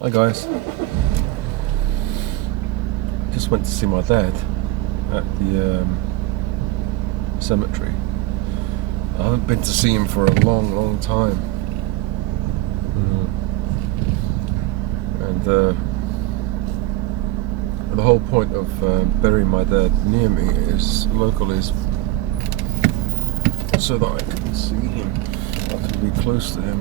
Hi guys. Just went to see my dad at the cemetery. I haven't been to see him for a long time. And the whole point of burying my dad near me locally is so that I can see him, I can be close to him.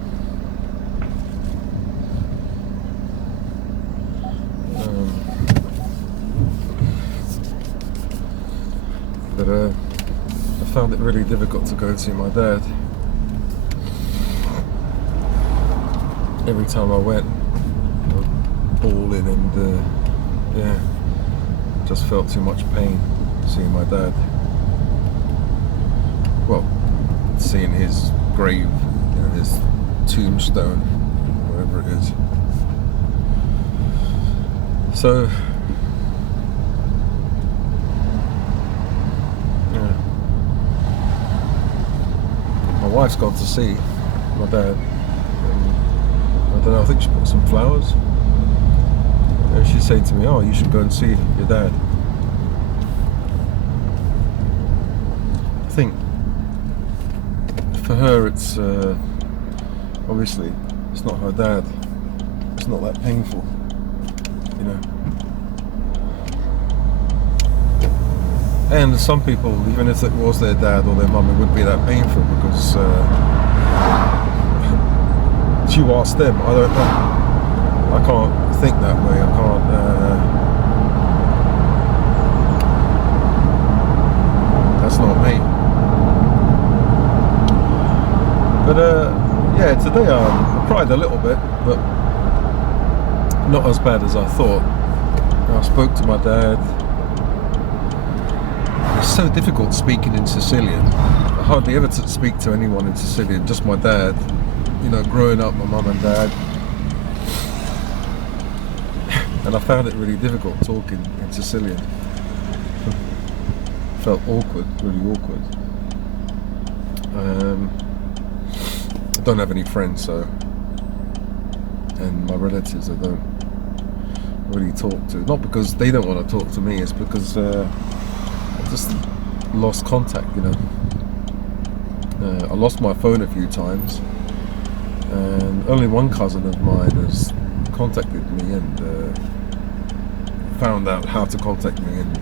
But I found it really difficult to go and see my dad. Every time I went, I was bawling and just felt too much pain seeing my dad. Well, seeing his grave, his tombstone, wherever it is. So, my wife's gone to see my dad. I don't know, I think she bought some flowers. And she's saying to me, "Oh, you should go and see your dad." I think for her it's obviously it's not her dad. It's not that painful, And some people, even if it was their dad or their mum, it would be that painful because you ask them. I don't know. I can't think that way. I can't. That's not me. But today I cried a little bit, but not as bad as I thought. I spoke to my dad. It's so difficult speaking in Sicilian. I hardly ever speak to anyone in Sicilian, just my dad. Growing up, my mum and dad. And I found it really difficult talking in Sicilian. Felt awkward, really awkward. I don't have any friends, and my relatives I don't really talk to. Not because they don't want to talk to me, it's because I just lost contact, I lost my phone a few times, and only one cousin of mine has contacted me and found out how to contact me, and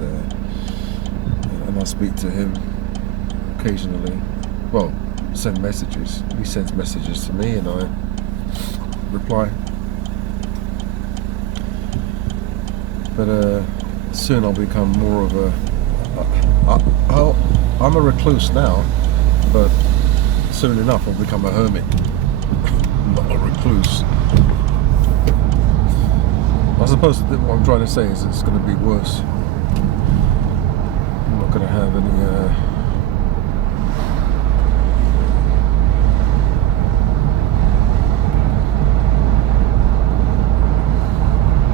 I speak to him occasionally. Well, send messages. He sends messages to me and I reply. But soon I'll become more of I'm a recluse now, but soon enough I'll become a hermit, not a recluse. I suppose what I'm trying to say is it's going to be worse. I'm not going to have any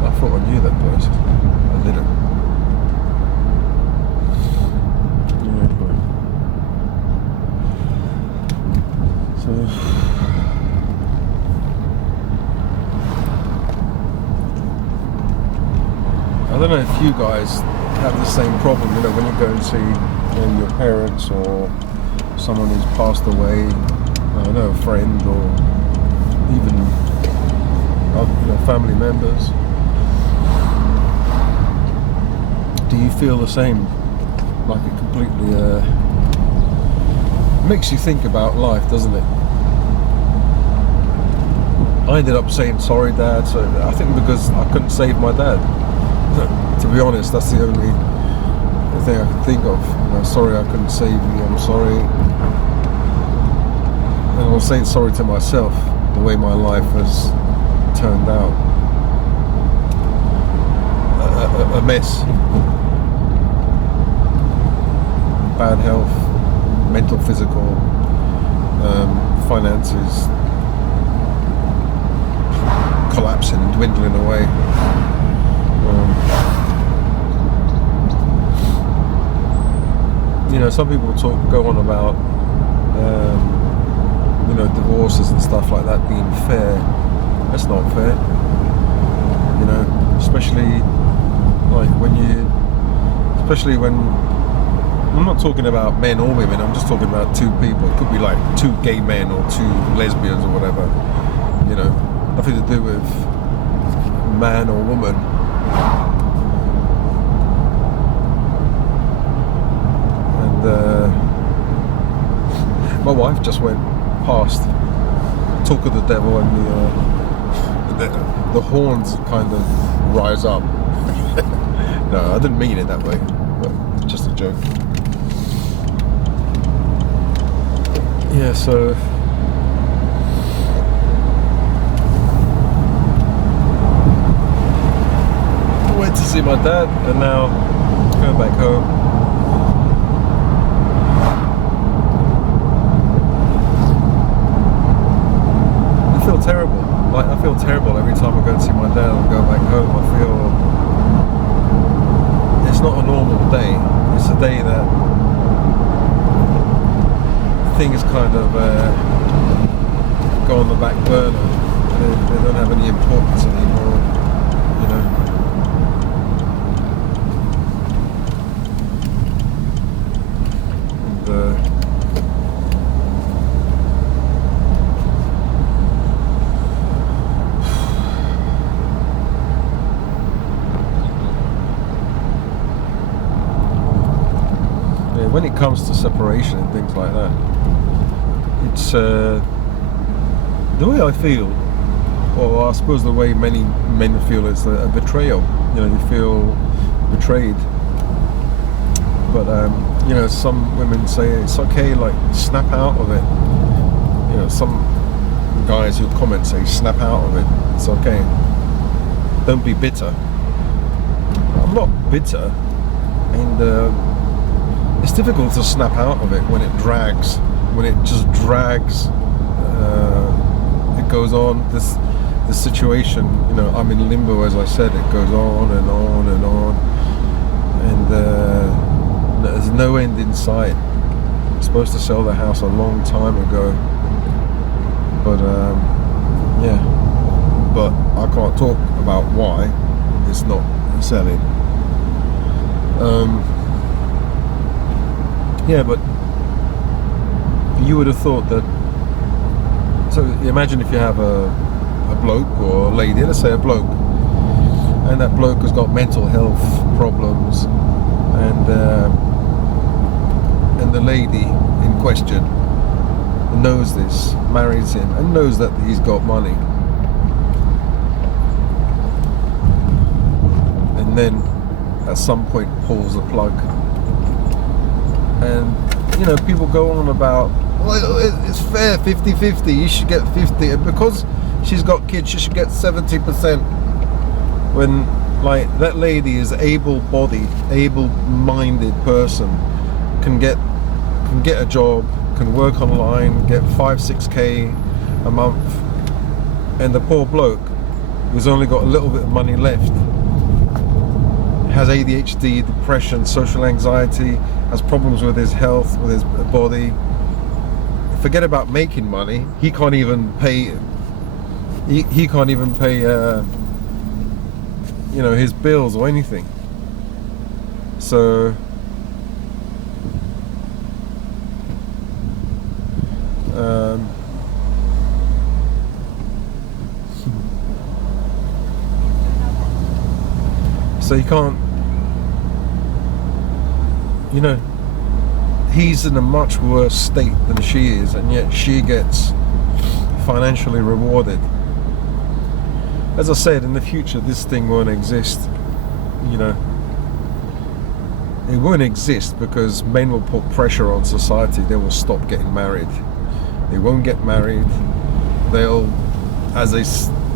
I thought I knew that place. I didn't. I don't know if you guys have the same problem, when you go and see your parents or someone who's passed away, I don't know, a friend or even family members. Do you feel the same? Like it completely makes you think about life, doesn't it? I ended up saying sorry, Dad. So I think because I couldn't save my dad. To be honest, that's the only thing I can think of. Sorry I couldn't save you. I'm sorry. And I was saying sorry to myself, the way my life has turned out. A mess. Bad health, mental, physical, finances collapsing and dwindling away. Some people go on about divorces and stuff like that being fair. That's not fair. you know, especially when I'm not talking about men or women, I'm just talking about two people. It could be like two gay men or two lesbians or whatever, you know, nothing to do with man or woman. And my wife just went past, talk of the devil, and the horns kind of rise up. No, I didn't mean it that way, but it's just a joke. Yeah, so I went to see my dad, and now going back home. I feel terrible. Like, I feel terrible every time I go and see my dad and go back home. I feel it's not a normal day. It's a day that things kind of go on the back burner. They don't have any importance anymore, you know. And when it comes to separation and things like that, it's the way I feel, or I suppose the way many men feel, is a betrayal. You know, you feel betrayed. But you know, some women say it's okay, like snap out of it. You know, some guys who comment say snap out of it. It's okay. Don't be bitter. I'm not bitter, and it's difficult to snap out of it when it drags. When it just drags, it goes on. This situation, you know, I'm in limbo, as I said. It goes on and on and on, and there's no end in sight. I'm supposed to sell the house a long time ago, but yeah, but I can't talk about why it's not selling. Yeah, but you would have thought that. So imagine if you have a bloke or a lady, let's say a bloke, and that bloke has got mental health problems, and the lady in question knows this, marries him, and knows that he's got money, and then at some point pulls the plug. And you know, people go on about, well, it's fair, 50-50, you should get 50, and because she's got kids she should get 70%, when like that lady is able-bodied, able-minded person, can get a job, can work online, get 5-6k a month, and the poor bloke who's only got a little bit of money left has ADHD, depression, social anxiety, has problems with his health, with his body. Forget about making money. He can't even pay. He can't even pay. You know, his bills or anything. So. So you can't, you know, he's in a much worse state than she is, and yet she gets financially rewarded. As I said, in the future this thing won't exist, you know. It won't exist because men will put pressure on society. They will stop getting married. They won't get married. They'll, as they,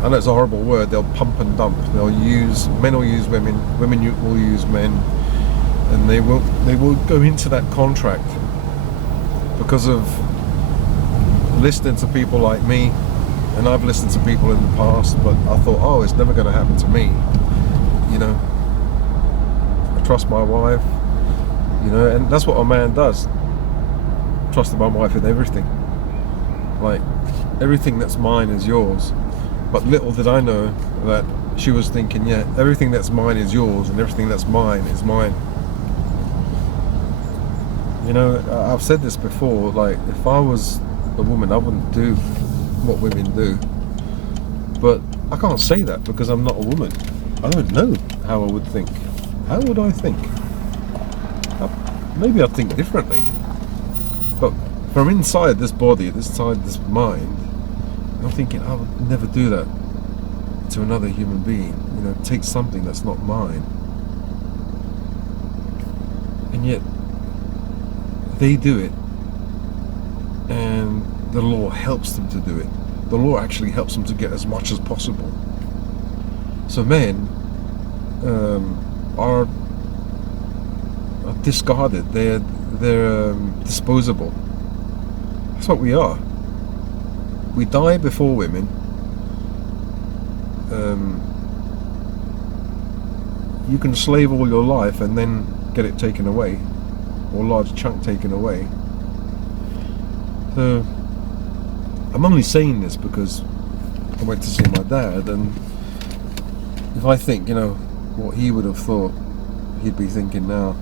I know it's a horrible word, they'll pump and dump. Men will use women, women will use men, and they will go into that contract because of listening to people like me, and I've listened to people in the past, but I thought, oh, it's never going to happen to me, you know. I trust my wife, you know, and that's what a man does. Trust my wife with everything. Like, everything that's mine is yours. But little did I know that she was thinking, yeah, everything that's mine is yours, and everything that's mine is mine. You know, I've said this before, like, if I was a woman, I wouldn't do what women do. But I can't say that because I'm not a woman. I don't know how I would think. How would I think? Maybe I'd think differently. But from inside this body, inside this mind, I'm thinking I would never do that to another human being. You know, take something that's not mine. And yet, they do it, and the law helps them to do it. The law actually helps them to get as much as possible. So men are discarded. They're disposable. That's what we are. We die before women. You can slave all your life and then get it taken away, or a large chunk taken away. So I'm only saying this because I went to see my dad, and if I think, you know, what he would have thought, he'd be thinking now.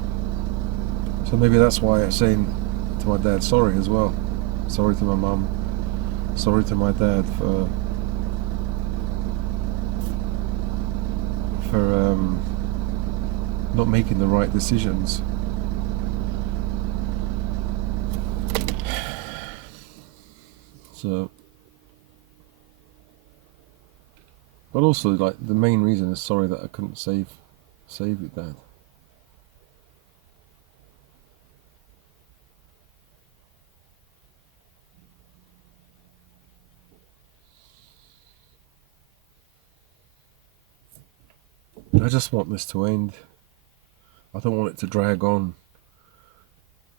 So maybe that's why I'm saying to my dad, sorry as well. Sorry to my mum. Sorry to my dad for not making the right decisions. So, but also, like, the main reason is sorry that I couldn't save your dad. I just want this to end. I don't want it to drag on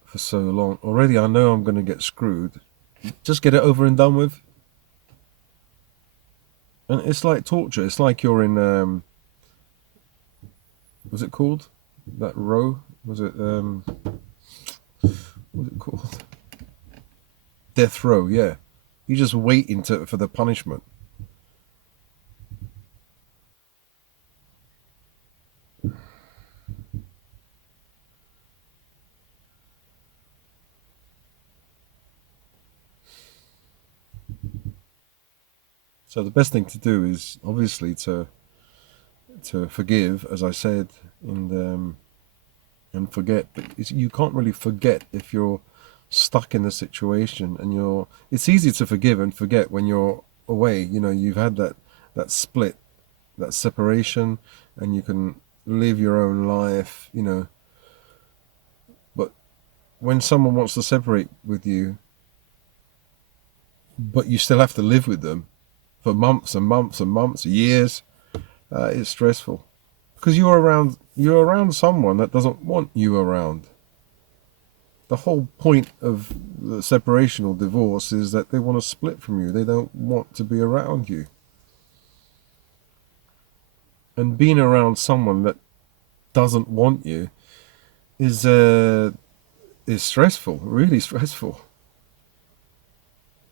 for so long. Already I know I'm going to get screwed. Just get it over and done with. And it's like torture. It's like you're in, what's it called? That row? Was it, what's it called? Death row, yeah. You're just waiting for the punishment. So the best thing to do is obviously to forgive, as I said, and forget. But you can't really forget if you're stuck in a situation, and it's easy to forgive and forget when you're away. You know, you've had that split, that separation, and you can live your own life. You know, but when someone wants to separate with you, but you still have to live with them for months and months and months, years, it's stressful. Because you're around someone that doesn't want you around. The whole point of the separation or divorce is that they want to split from you. They don't want to be around you. And being around someone that doesn't want you is stressful, really stressful.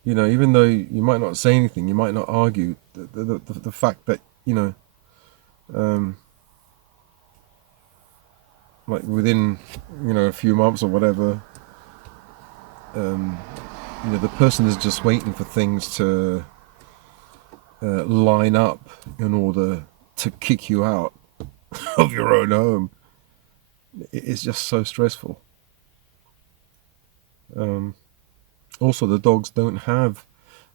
You know, even though you might not say anything, you might not argue, the fact that, you know, like within, you know, a few months or whatever, you know, the person is just waiting for things to line up in order to kick you out of your own home. It's just so stressful. Also, the dogs don't have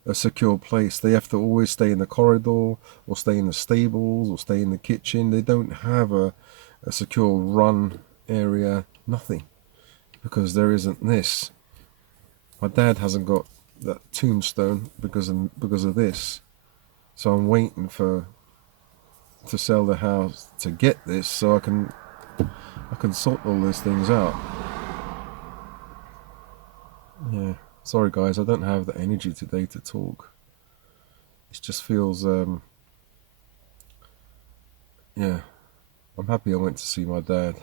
a secure place. They have to always stay in the corridor, or stay in the stables, or stay in the kitchen. They don't have a secure run area, nothing, because there isn't this. My dad hasn't got that tombstone because of this. So I'm waiting to sell the house to get this, so I can sort all those things out. Yeah. Sorry guys, I don't have the energy today to talk. It just feels yeah. I'm happy I went to see my dad.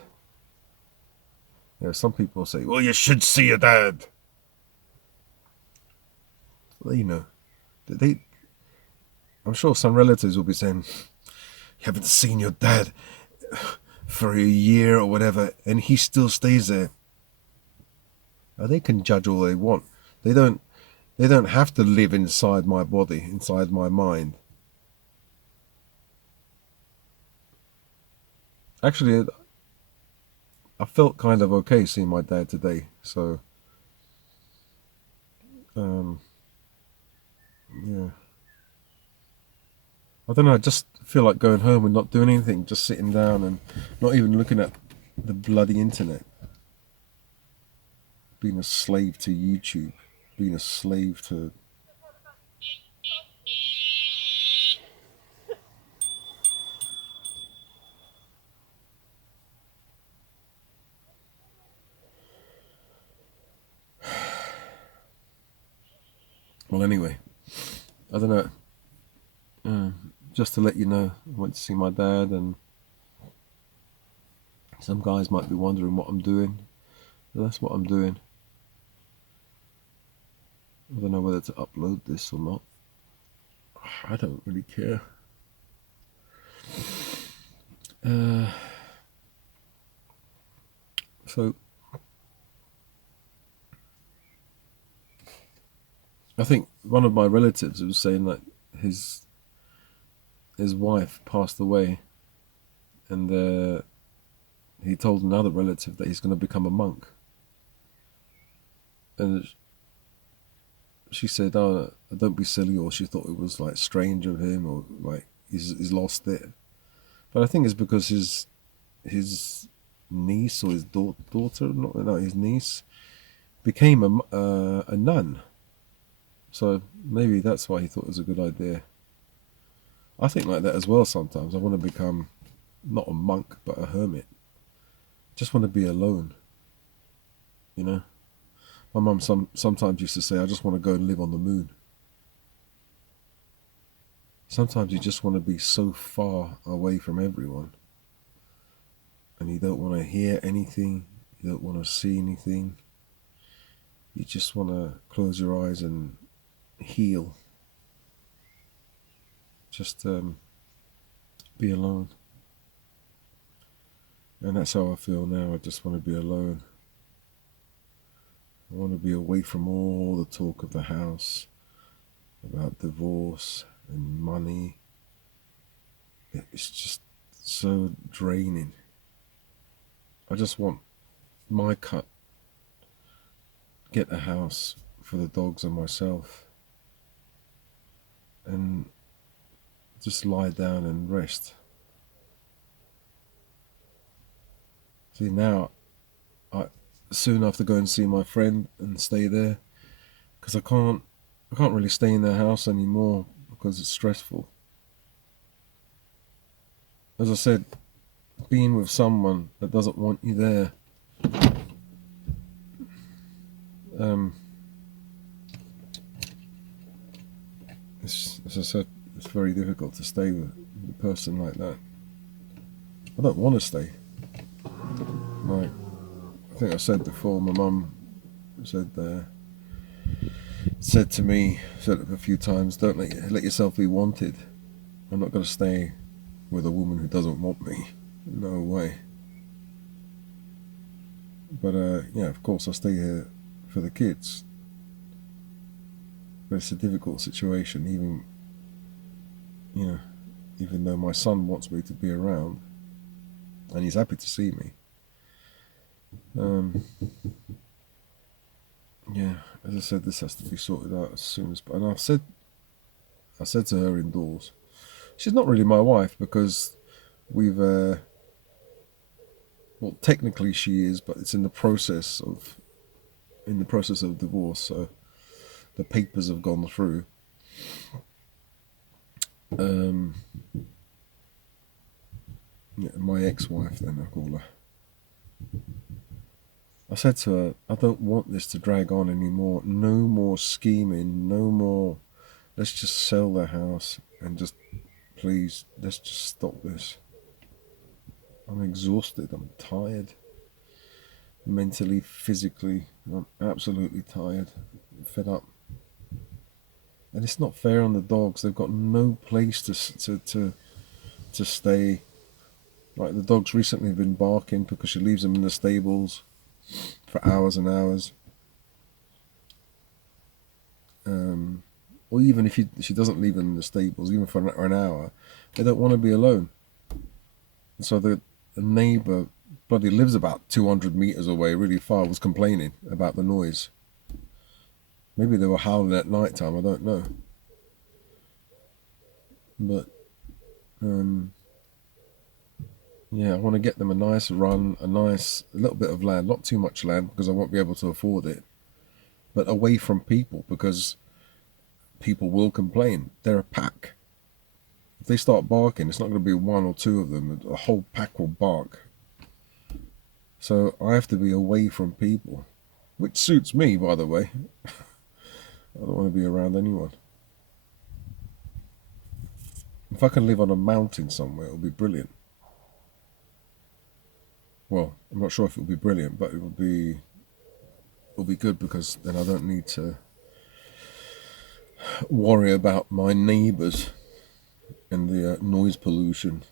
You know, some people say, well, you should see your dad. Well, you know, they I'm sure some relatives will be saying, "You haven't seen your dad for a year or whatever, and he still stays there." Now, they can judge all they want. They don't. They don't have to live inside my body, inside my mind. Actually, I felt kind of okay seeing my dad today. So, um, yeah. I don't know. I just feel like going home and not doing anything, just sitting down and not even looking at the bloody internet. Being a slave to YouTube, being a slave to. Well, anyway, I don't know. Just to let you know, I went to see my dad, and some guys might be wondering what I'm doing. But that's what I'm doing. I don't know whether to upload this or not. I don't really care. Uh, so I think one of my relatives was saying that his wife passed away, and he told another relative that he's going to become a monk, and she said, "Oh, don't be silly," or she thought it was like strange of him, or like he's lost it. But I think it's because his niece or his daughter, no, his niece became a nun. So maybe that's why he thought it was a good idea. I think like that as well sometimes. I want to become not a monk but a hermit. Just want to be alone, you know. My mum sometimes used to say, "I just want to go and live on the moon." Sometimes you just want to be so far away from everyone, and you don't want to hear anything, you don't want to see anything. You just want to close your eyes and heal. Just be alone. And that's how I feel now. I just want to be alone. I want to be away from all the talk of the house about divorce and money. It's just so draining. I just want my cut, get a house for the dogs and myself, and just lie down and rest. See, now I soon have to go and see my friend and stay there, because I can't really stay in their house anymore because it's stressful. As I said, being with someone that doesn't want you there, as I said, it's very difficult to stay with a person like that. I don't want to stay. Like I think I said before, my mum said said to me, said it a few times, "Don't let yourself be wanted." I'm not going to stay with a woman who doesn't want me. No way. But yeah, of course I stay here for the kids. But it's a difficult situation, even though my son wants me to be around, and he's happy to see me. Yeah, as I said, this has to be sorted out as soon as. And I said to her indoors, she's not really my wife because we've, well, technically she is, but it's in the process of divorce. So the papers have gone through. Yeah, my ex-wife, then I call her. I said to her, I don't want this to drag on anymore. No more scheming. No more. Let's just sell the house and just, please, let's just stop this. I'm exhausted. I'm tired. Mentally, physically, I'm absolutely tired. Fed up. and it's not fair on the dogs. They've got no place to stay. Like the dogs recently have been barking because she leaves them in the stables for hours and hours. Or even if she doesn't leave them in the stables, even for an hour, they don't want to be alone. And so the neighbour, bloody lives about 200 meters away, really far, was complaining about the noise. Maybe they were howling at night time, I don't know. But yeah, I want to get them a nice run, a little bit of land, not too much land because I won't be able to afford it, but away from people because people will complain. They're a pack. If they start barking, it's not going to be one or two of them. A whole pack will bark. So I have to be away from people, which suits me, by the way. I don't want to be around anyone. If I can live on a mountain somewhere, it'll be brilliant. Well, I'm not sure if it'll be brilliant, but it'll be good because then I don't need to worry about my neighbours and the noise pollution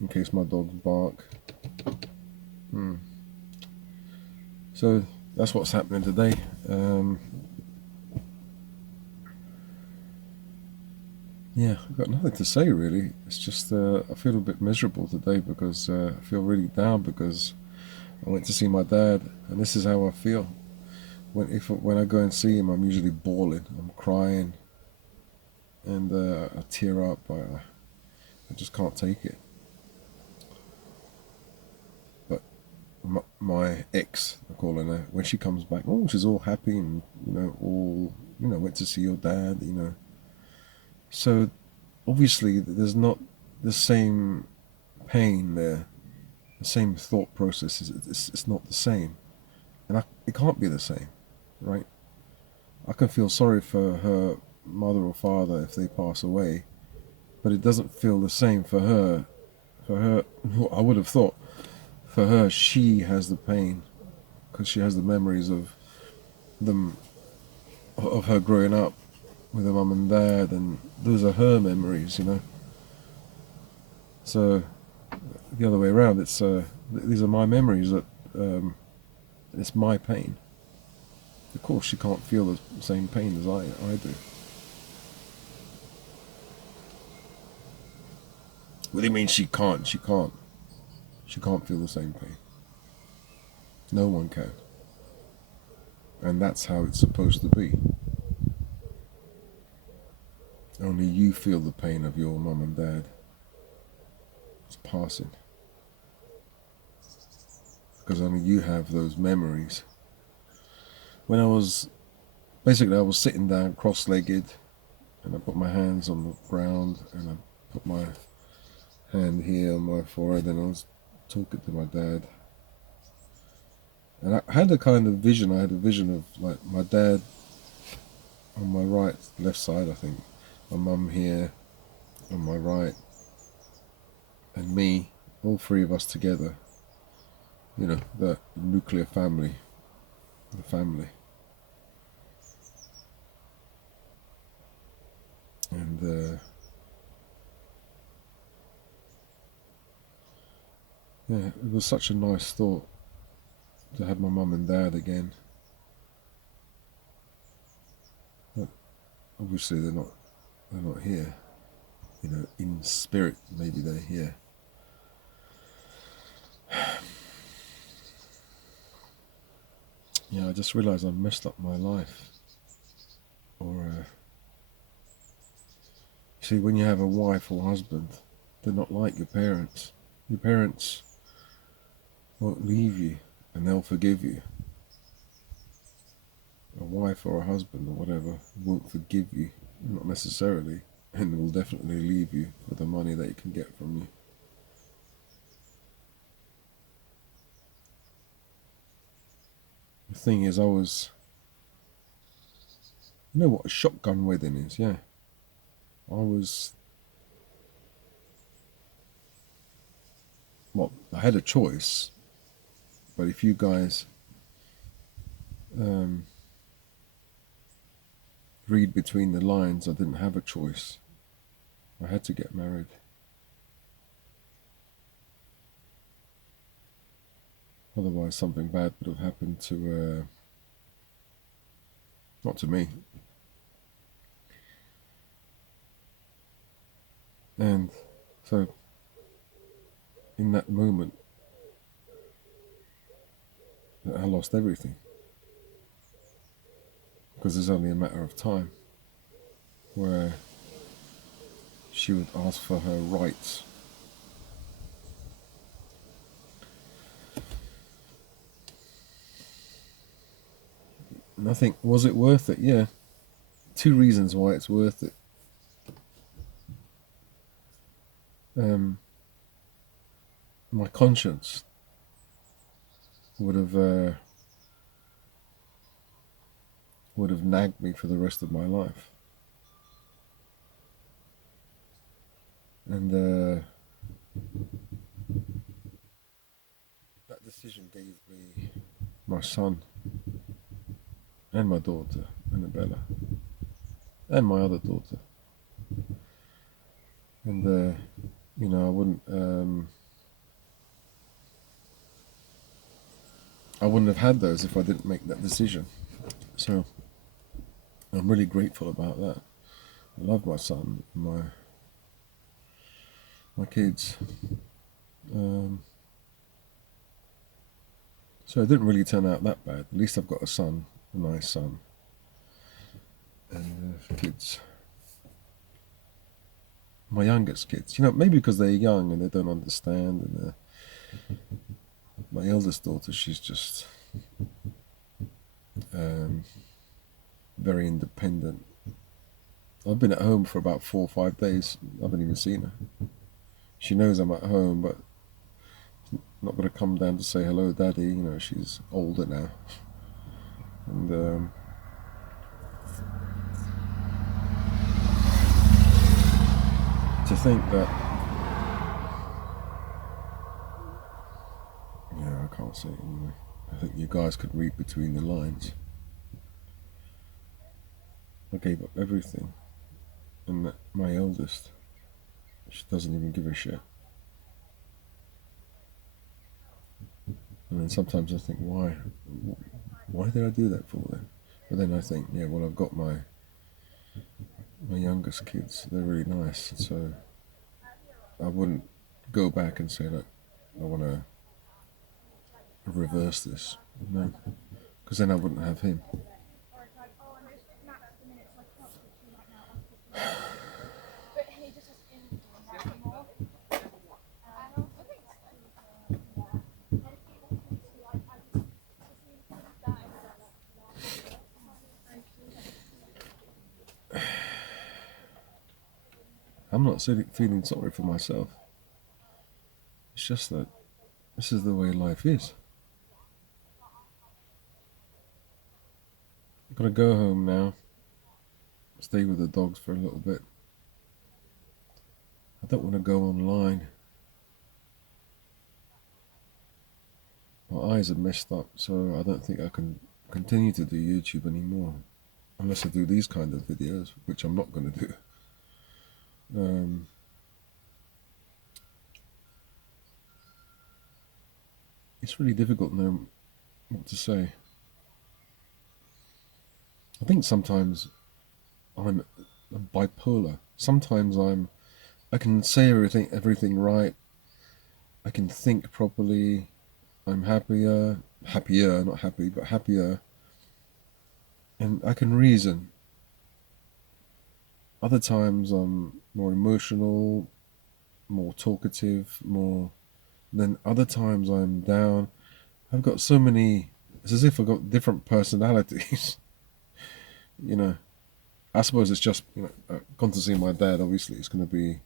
in case my dogs bark. So that's what's happening today. Yeah, I've got nothing to say really. It's just I feel a bit miserable today because I feel really down because I went to see my dad, and this is how I feel. When I go and see him, I'm usually bawling, I'm crying, and I tear up. I just can't take it. But my ex, I call her now, when she comes back, oh, she's all happy and went to see your dad, So obviously there's not the same pain there, the same thought process. It's not the same, and it can't be the same, right? I can feel sorry for her mother or father if they pass away, but it doesn't feel the same for her. For her, I would have thought, for her, she has the pain because she has the memories of them, of her growing up with her mum and dad, and those are her memories, So the other way around, these are my memories that it's my pain. Of course, she can't feel the same pain as I do. What do you mean she can't? She can't. She can't feel the same pain. No one can. And that's how it's supposed to be. Only you feel the pain of your mum and dad. It's passing. Because only you have those memories. When I was sitting down cross-legged, and I put my hands on the ground, and I put my hand here on my forehead, and I was talking to my dad. And I had a kind of vision. I had a vision of like my dad on my left side, I think. My mum here on my right, and me, all three of us together. The nuclear family, the family. And yeah, it was such a nice thought to have my mum and dad again. But obviously they're not here. In spirit maybe they're here. Yeah, I just realised I messed up my life. Or see, when you have a wife or husband, they're not like your parents. Your parents won't leave you, and they'll forgive you. A wife or a husband or whatever won't forgive you, not necessarily, and will definitely leave you for the money that it can get from you. The thing is, you know what a shotgun wedding is, yeah. I had a choice, but if you guys read between the lines. I didn't have a choice. I had to get married. Otherwise, something bad would have happened to, not to me. And so, in that moment, I lost everything. Because it's only a matter of time where she would ask for her rights. And I think, was it worth it? Yeah. Two reasons why it's worth it. My conscience would have nagged me for the rest of my life, and that decision gave me my son and my daughter, Annabella, and my other daughter, and I wouldn't have had those if I didn't make that decision. So I'm really grateful about that. I love my son, my kids. So it didn't really turn out that bad. At least I've got a son, a nice son, and kids. My youngest kids, maybe because they're young and they don't understand, and my eldest daughter, she's just very independent. I've been at home for about 4 or 5 days. I haven't even seen her. She knows I'm at home, but not going to come down to say hello, Daddy. She's older now, and to think that, I can't say it anyway. I think you guys could read between the lines. I gave up everything, and that my eldest, she doesn't even give a shit. And then sometimes I think, why did I do that for them? But then I think, yeah, well, I've got my youngest kids. They're really nice, so I wouldn't go back and say that I want to reverse this, because then I wouldn't have him. I'm not feeling sorry for myself. It's just that this is the way life is. I've got to go home now, stay with the dogs for a little bit. I don't want to go online. My eyes are messed up, so I don't think I can continue to do YouTube anymore, unless I do these kind of videos, which I'm not going to do. It's really difficult to know what to say. I think sometimes I'm bipolar. Sometimes I can say everything right. I can think properly. I'm happier, not happy, but happier, and I can reason. Other times I'm more emotional, more talkative, more. Then other times I'm down. I've got so many. It's as if I've got different personalities. you know. I suppose it's just gone to see my dad. Obviously, it's going to be.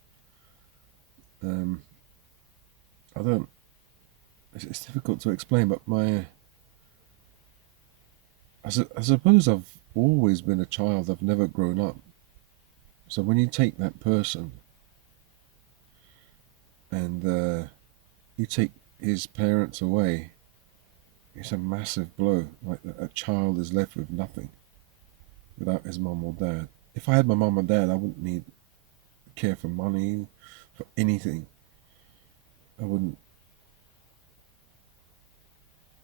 I don't. It's difficult to explain, but I suppose I've always been a child. I've never grown up. So when you take that person and you take his parents away, it's a massive blow. Like a child is left with nothing. without his mum or dad. If I had my mum and dad, I wouldn't need care for money, for anything. I wouldn't.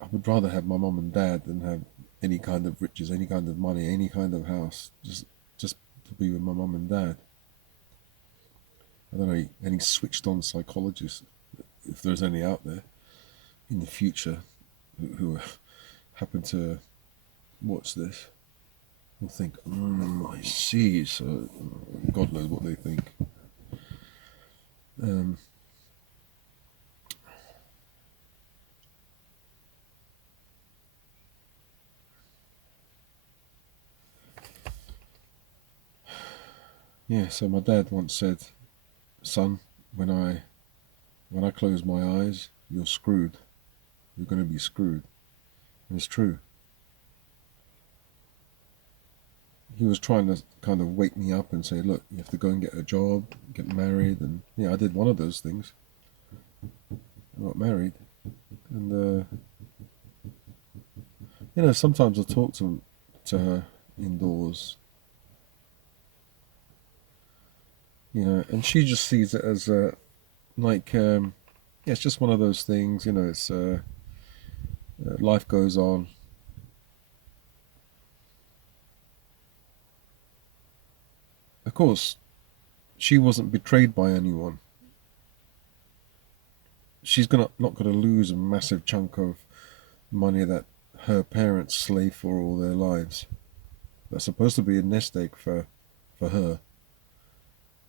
I would rather have my mum and dad than have any kind of riches, any kind of money, any kind of house. Just to be with my mum and dad. I don't know any switched-on psychologists, if there's any out there in the future who happen to watch this, will think, I see. So God knows what they think. Yeah. So my dad once said, "Son, when I close my eyes, you're screwed. You're going to be screwed." And it's true. He was trying to kind of wake me up and say, "Look, you have to go and get a job, get married," and yeah, I did one of those things. I got married, and sometimes I talk to her indoors, and she just sees it as like yeah, it's just one of those things. It's life goes on. Of course, she wasn't betrayed by anyone. She's not gonna lose a massive chunk of money that her parents slaved for all their lives. That's supposed to be a nest egg for her,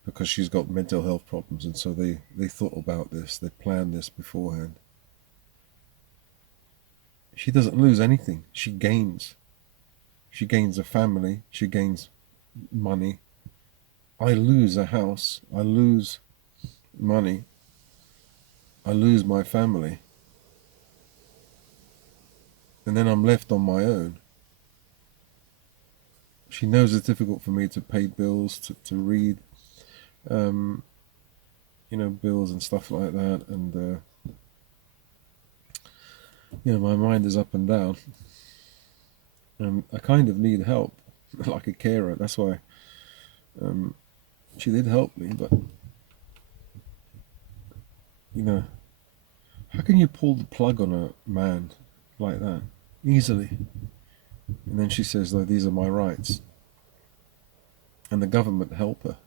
because she's got mental health problems, and so they thought about this, they planned this beforehand. She doesn't lose anything. She gains. She gains a family. She gains money. I lose a house. I lose money. I lose my family. And then I'm left on my own. She knows it's difficult for me to pay bills, to read, um, bills and stuff like that. And, my mind is up and down. And I kind of need help, like a carer. That's why she did help me. But, how can you pull the plug on a man like that easily? And then she says, "No, these are my rights." And the government help her.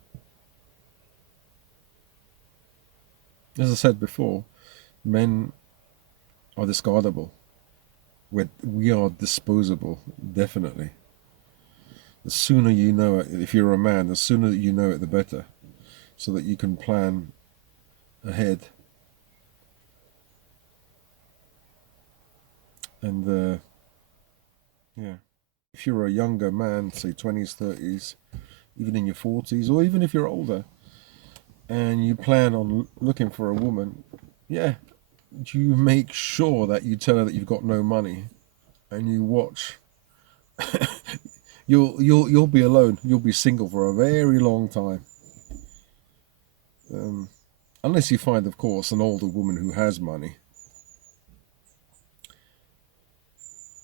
As I said before, men are discardable. We are disposable, definitely. The sooner you know it, if you're a man, the sooner you know it, the better, so that you can plan ahead. And yeah, if you're a younger man, say 20s, 30s, even in your 40s, or even if you're older, and you plan on looking for a woman, yeah, you make sure that you tell her that you've got no money, and you watch. You'll be alone. You'll be single for a very long time, unless you find, of course, an older woman who has money.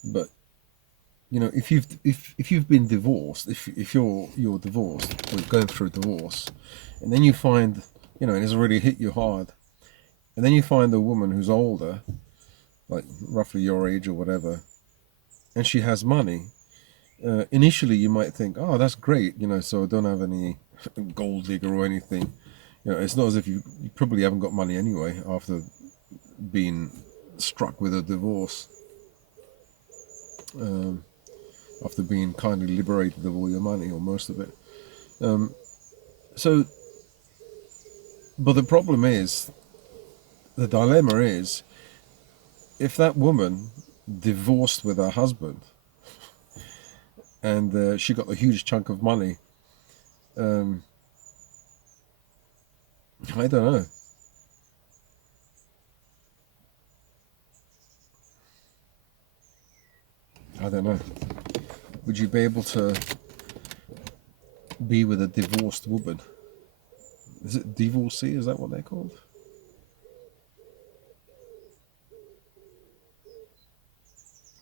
But if you've been divorced, if you're divorced or going through a divorce, and then you find, and it's already hit you hard, and then you find a woman who's older, like roughly your age or whatever, and she has money. Initially, you might think, "Oh, that's great," so I don't have any gold digger or anything. It's not as if you probably haven't got money anyway after being struck with a divorce, um, after being kindly liberated of all your money or most of it. Um, so, but the problem is, the dilemma is, if that woman divorced with her husband and she got a huge chunk of money, um, I don't know. I don't know. Would you be able to be with a divorced woman? Is it divorcee? Is that what they're called?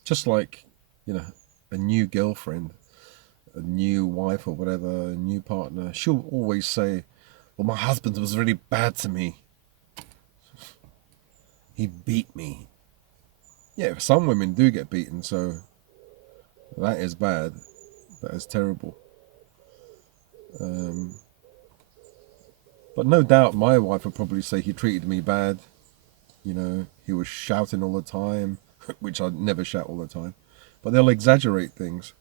Just like, a new girlfriend a new wife or whatever, a new partner, she'll always say, well, my husband was really bad to me. He beat me. Yeah, some women do get beaten, so that is bad. That is terrible. Um, but no doubt my wife would probably say he treated me bad. You know, he was shouting all the time, which I never shout all the time. But they'll exaggerate things.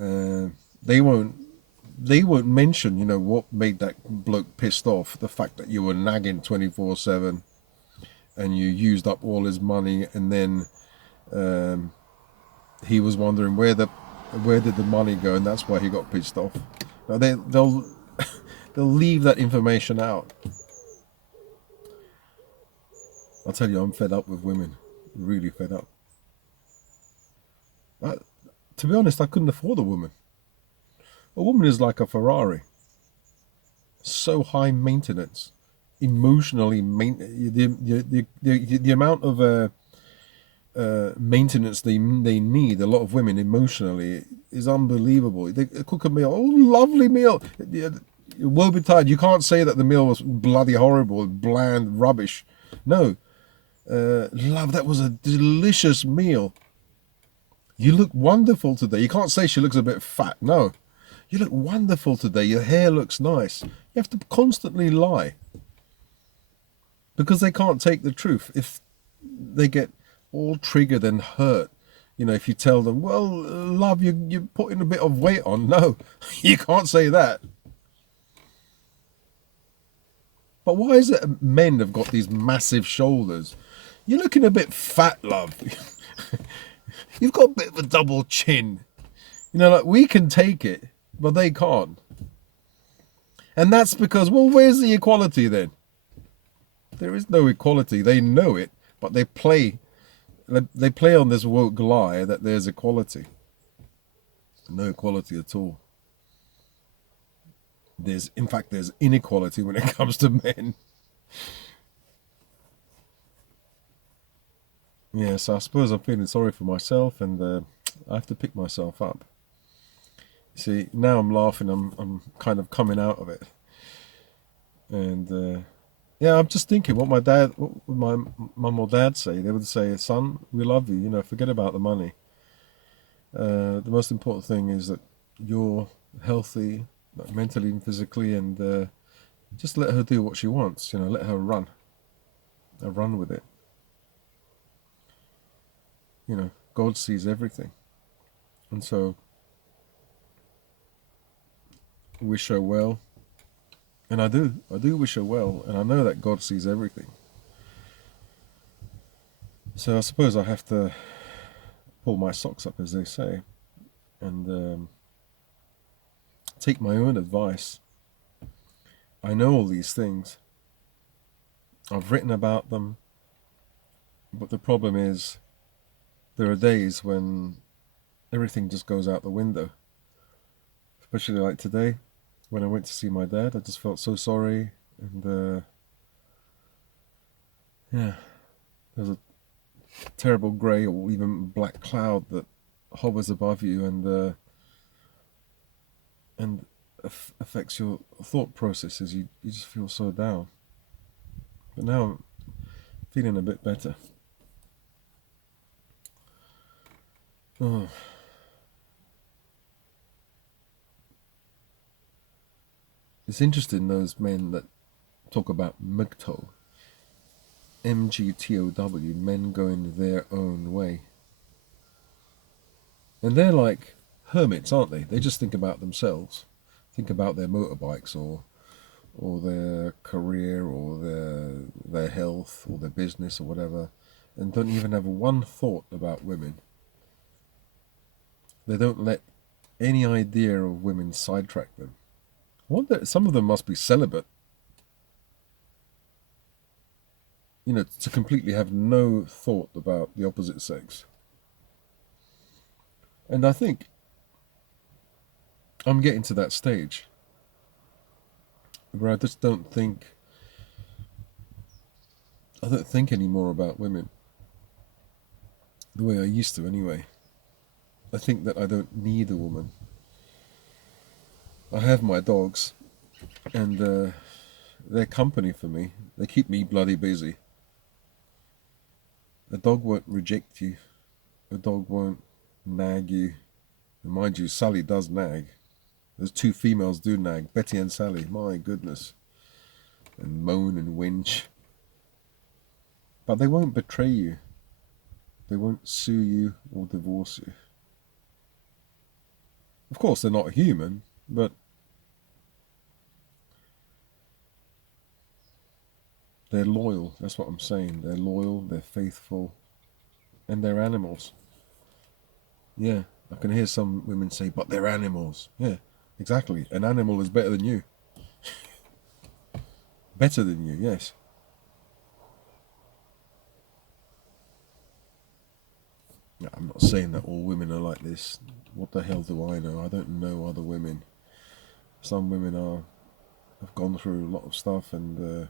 Uh, they won't. They won't mention, what made that bloke pissed off. The fact that you were nagging 24/7, and you used up all his money, and then um, he was wondering where did the money go, and that's why he got pissed off. Now they'll they'll leave that information out. I'll tell you, I'm fed up with women, really fed up. To be honest, I couldn't afford a woman. A woman is like a Ferrari, so high maintenance, emotionally the amount of maintenance they need. A lot of women emotionally is unbelievable. They cook a meal, oh lovely meal. Woe betide, you can't say that the meal was bloody horrible, bland, rubbish. No, love, that was a delicious meal. You look wonderful today. You can't say she looks a bit fat. No, you look wonderful today. Your hair looks nice. You have to constantly lie because they can't take the truth. If they get all triggered and hurt, if you tell them, well, love, you're putting a bit of weight on. No, you can't say that. But why is it men have got these massive shoulders? You're looking a bit fat, love. You've got a bit of a double chin. Like we can take it, but they can't. And that's because, well, where's the equality then? There is no equality. They know it, but they play on this woke lie that there's equality. No equality at all. There's inequality when it comes to men. Yeah, so I suppose I'm feeling sorry for myself, and I have to pick myself up. See, now I'm laughing. I'm kind of coming out of it, and yeah, I'm just thinking what would my mum or dad say? They would say, "Son, we love you. Forget about the money. The most important thing is that you're healthy, like mentally and physically, and just let her do what she wants. Let her run. Run with it. God sees everything, and so wish her well." And I do wish her well, and I know that God sees everything. So I suppose I have to pull my socks up, as they say, and take my own advice. I know all these things. I've written about them, but the problem is there are days when everything just goes out the window. Especially like today, when I went to see my dad, I just felt so sorry, and yeah, there's a terrible grey or even black cloud that hovers above you, and affects your thought processes. You just feel so down. But now I'm feeling a bit better. Oh. It's interesting, those men that talk about MGTOW, MGTOW, men going their own way. And they're like hermits, aren't they? They just think about themselves, think about their motorbikes or their career or their health or their business or whatever, and don't even have one thought about women. They don't let any idea of women sidetrack them. I wonder, some of them must be celibate, to completely have no thought about the opposite sex. And I think I'm getting to that stage where I just don't think anymore about women the way I used to anyway. I think that I don't need a woman. I have my dogs, and they're company for me. They keep me bloody busy. A dog won't reject you. A dog won't nag you. And mind you, Sally does nag. Those two females do nag, Betty and Sally. My goodness. And moan and whinge. But they won't betray you. They won't sue you or divorce you. Of course, they're not human, but they're loyal. That's what I'm saying. They're loyal, they're faithful, and they're animals. Yeah, I can hear some women say, but they're animals. Yeah, exactly. An animal is better than you. Better than you, yes. Yeah, I'm not saying that all women are like this. What the hell do I know? I don't know other women. Some women have gone through a lot of stuff, and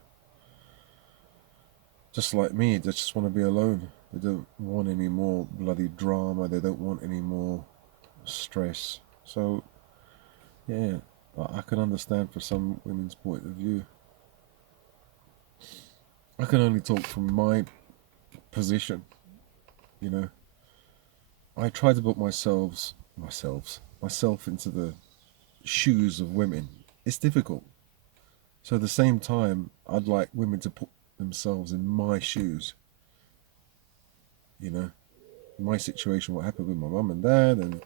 just like me, they just want to be alone. They don't want any more bloody drama. They don't want any more stress. So, yeah, I can understand for some women's point of view. I can only talk from my position, you know. I try to put myself into the shoes of women. It's difficult. So at the same time, I'd like women to put themselves in my shoes, you know. My situation, what happened with my mum and dad, and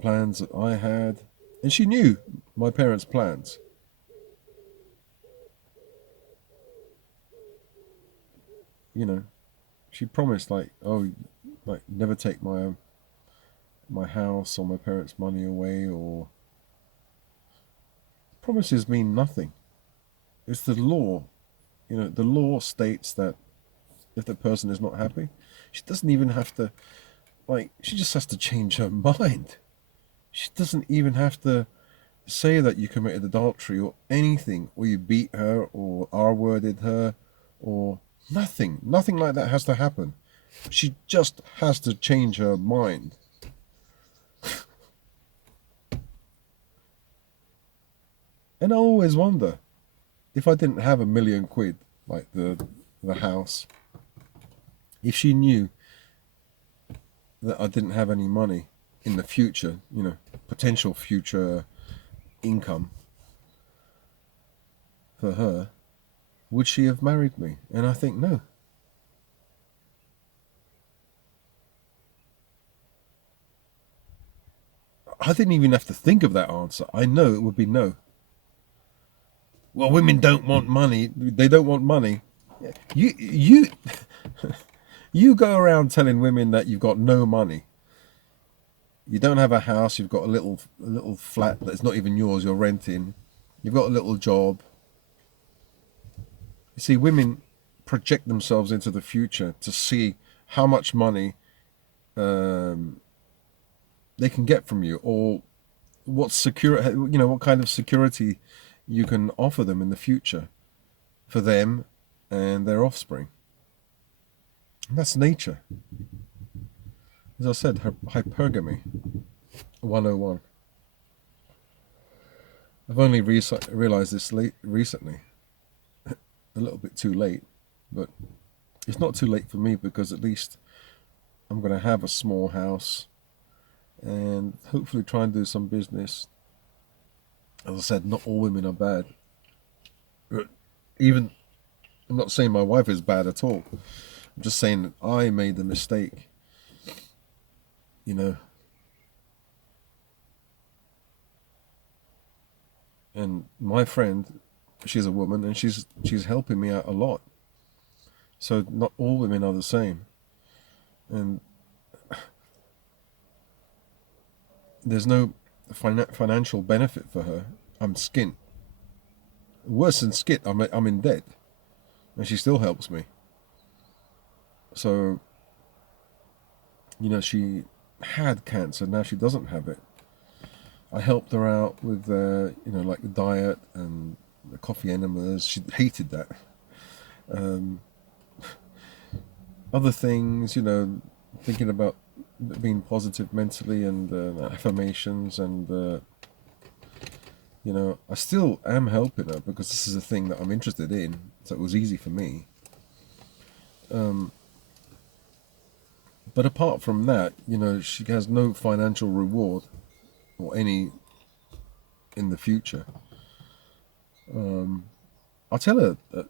plans that I had. And she knew my parents' plans. You know, she promised like, oh, like never take my house or my parents' money away, or promises mean nothing. It's the law. You know, the law states that if the person is not happy, she doesn't even have to, like, she just has to change her mind. She doesn't even have to say that you committed adultery or anything, or you beat her or R-worded her, or nothing. Nothing like that has to happen. She just has to change her mind. And I always wonder, if I didn't have £1 million, like the house, if she knew that I didn't have any money in the future, you know, potential future income for her, would she have married me? And I think no. I didn't even have to think of that answer. I know it would be no. Well, women don't want money. They don't want money. You you go around telling women that you've got no money. You don't have a house. You've got a little flat that's not even yours. You're renting. You've got a little job. You see, women project themselves into the future to see how much money um, they can get from you, or what secure, you know, what kind of security you can offer them in the future for them and their offspring. And that's nature. As I said, hypergamy 101. I've only realized this recently, a little bit too late, but it's not too late for me, because at least I'm going to have a small house and hopefully try and do some business. As I said, not all women are bad. Even, I'm not saying my wife is bad at all. I'm just saying that I made the mistake, you know. And my friend, she's a woman, and she's helping me out a lot. So not all women are the same, and there's no financial benefit for her. I'm skint. Worse than skint, I'm in debt, and she still helps me. So, you know, she had cancer. Now she doesn't have it. I helped her out with, you know, like the diet and the coffee enemas. She hated that. Um, Other things, you know, thinking about being positive mentally, and affirmations, and You know, I still am helping her because this is a thing that I'm interested in, so it was easy for me. But apart from that, you know, she has no financial reward or any in the future. I tell her that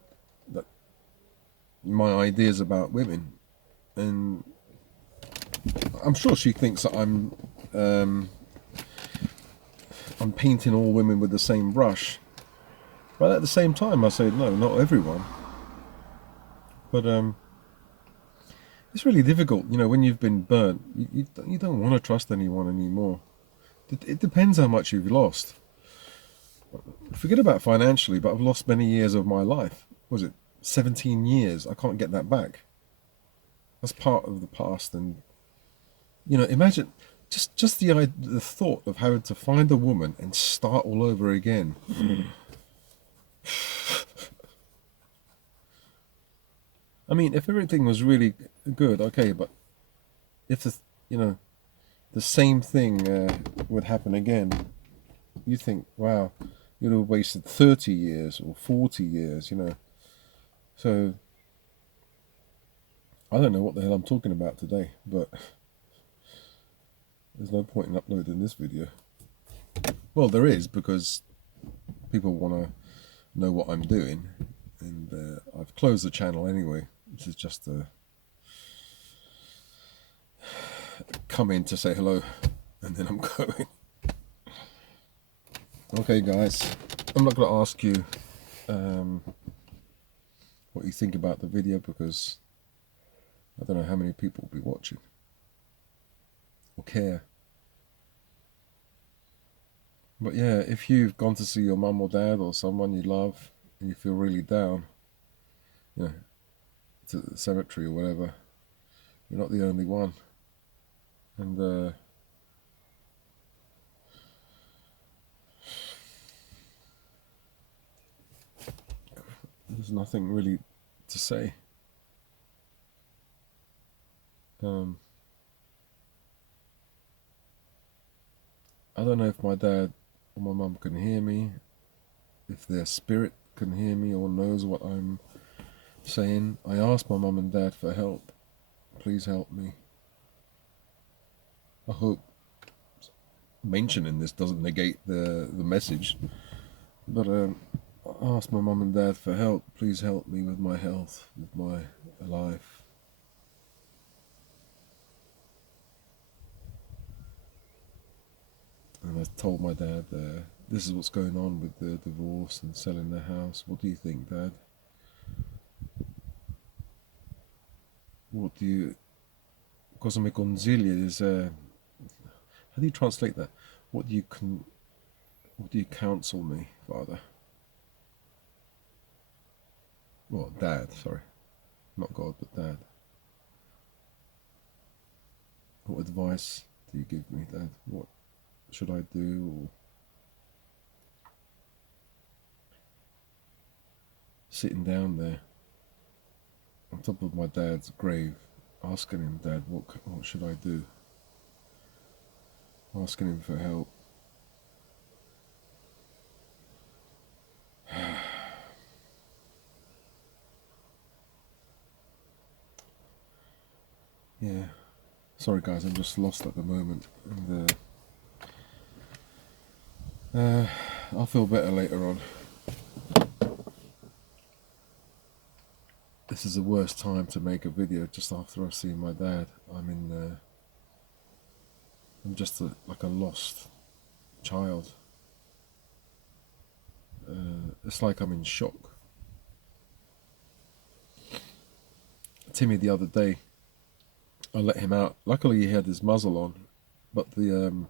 my ideas about women, and I'm sure she thinks that I'm painting all women with the same brush. But at the same time, I say no, not everyone. But it's really difficult, you know, when you've been burnt. You don't want to trust anyone anymore. It depends how much you've lost. Forget about financially, but I've lost many years of my life. Was it 17 years? I can't get that back. That's part of the past. And you know, imagine just the thought of having to find a woman and start all over again. I mean, if everything was really good, okay, but if you know, the same thing would happen again, you think, wow, you'd have wasted 30 years or 40 years, you know. So I don't know what the hell I'm talking about today, but there's no point in uploading this video. Well, there is, because people want to know what I'm doing, and I've closed the channel anyway. This is just a come in to say hello, and then I'm going. Okay, guys, I'm not going to ask you what you think about the video, because I don't know how many people will be watching or care. But yeah, if you've gone to see your mum or dad or someone you love and you feel really down, you know, to the cemetery or whatever, you're not the only one. And there's nothing really to say. I don't know if my dad or my mum can hear me, if their spirit can hear me or knows what I'm saying. I asked my mum and dad for help. Please help me. I hope mentioning this doesn't negate the message, but I asked my mum and dad for help. Please help me with my health, with my life. And I told my dad, this is what's going on with the divorce and selling the house. What do you think, Dad? What do you... Cosa me consiglia is... how do you translate that? What do you counsel me, Father? Well, Dad, sorry. Not God, but Dad. What advice do you give me, Dad? What should I do? Or sitting down there on top of my dad's grave, asking him, Dad, what should I do? Asking him for help. Yeah. Sorry guys, I'm just lost at the moment. And I'll feel better later on. This is the worst time to make a video, just after I've seen my dad. I'm just like a lost child. It's like I'm in shock. Timmy the other day, I let him out. Luckily he had his muzzle on, but the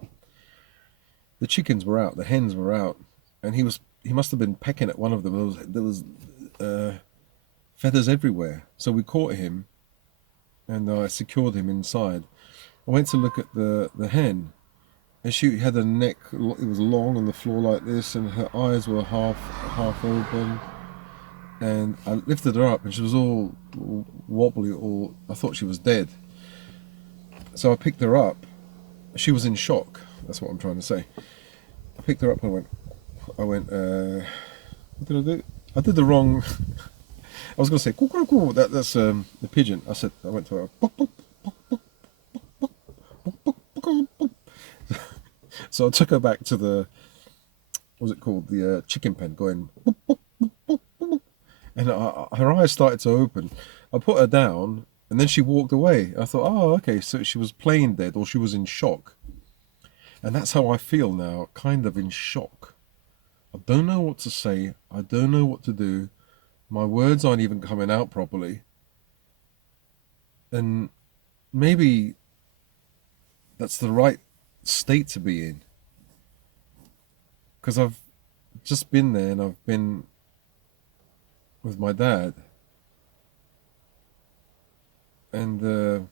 chickens were out, the hens were out, and he must have been pecking at one of them. There was feathers everywhere. So we caught him, and I secured him inside. I went to look at the hen, and she had a neck. It was long on the floor like this, and her eyes were half open. And I lifted her up, and she was all wobbly. I thought she was dead. So I picked her up. She was in shock. That's what I'm trying to say. I picked her up and I went, I went, what did I do? I did the wrong. I was going to say, "Cuckoo." That's the pigeon. I went to her. So I took her back to the, what was it called? The chicken pen, going, and her eyes started to open. I put her down, and then she walked away. I thought, oh, okay, so she was plain dead, or she was in shock. And that's how I feel now, kind of in shock. I don't know what to say. I don't know what to do. My words aren't even coming out properly. And maybe that's the right state to be in. Because I've just been there, and I've been with my dad. And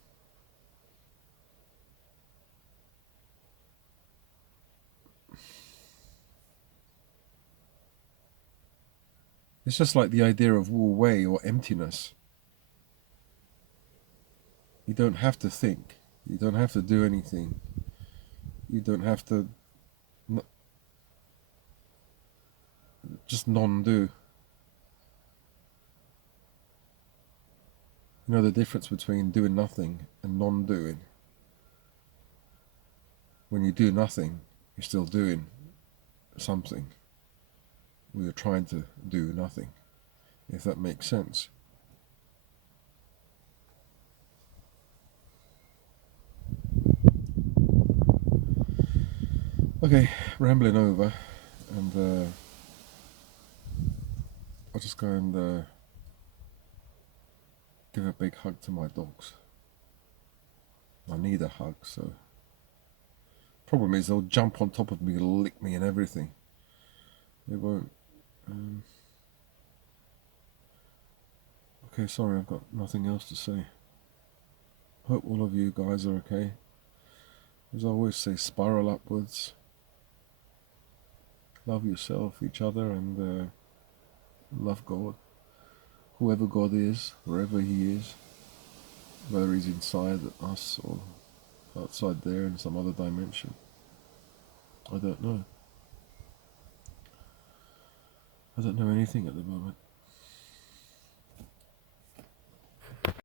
it's just like the idea of wu wei, or emptiness. You don't have to think. You don't have to do anything. You don't have to just non-do. You know the difference between doing nothing and non-doing? When you do nothing, you're still doing something. You're trying to do nothing, if that makes sense. Okay, rambling over, and I'll just go and give a big hug to my dogs. I need a hug, so problem is they'll jump on top of me, lick me and everything. They won't. Okay, sorry, I've got nothing else to say. Hope all of you guys are okay. As I always say, spiral upwards. Love yourself, each other, and love God. Whoever God is, wherever He is, whether He's inside us or outside there in some other dimension. I don't know. I don't know anything at the moment.